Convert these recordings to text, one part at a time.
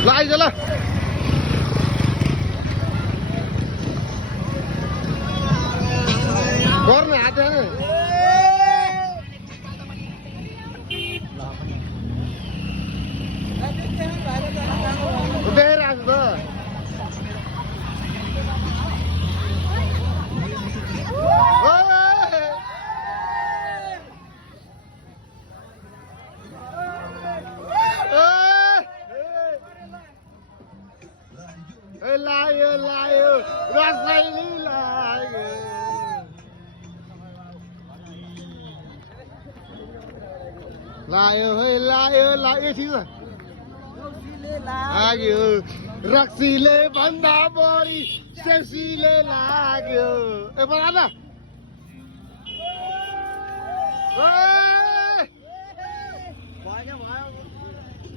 ल आइज ल गर्नु हात देखाइरहेको त लायो लायो रसाइली लाग्यो लायो है लायो लायो ठिक लाग्यो रक्सीले भन्दा बढी सेक्सीले लाग्यो ए बना न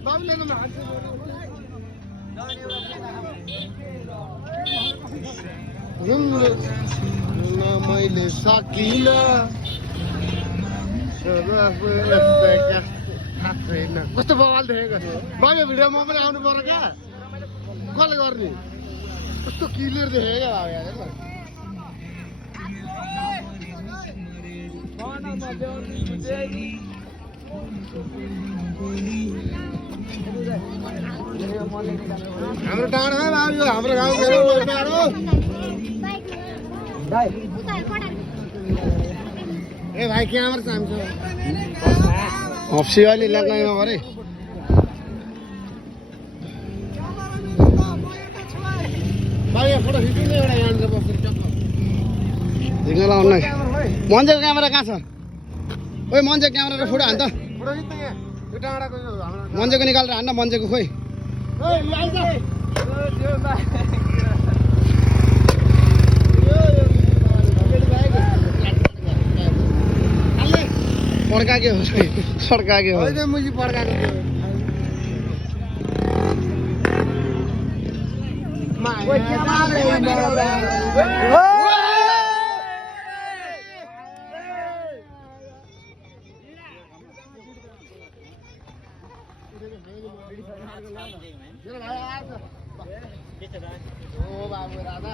बाबुले त मान्छे मैले सकिनँ कस्तो बवाल देखेको बाबे भिडियोमा पनि आउनु पर्यो क्या कसले गर्ने कस्तो क्लियर देखेको हाम्रो टाढो है बाबु हाम्रो गाउँ टाढो ए भाइ क्यामेरा चाहन्छ हप्सी अहिले लाग्दैमा गरे भाइ फोटो खिच्ने एउटा यहाँनिर बस्नु झिङ्गा लाउनु मन्जेको क्यामेरा कहाँ छ ओइ मन्जेको क्यामेरा र फोटो हान् त मन्जेको निकालेर हान्न मन्जेको खोइ पड्काके हो सड्काके हो मुजी पड्काएको थियो बाबु राधा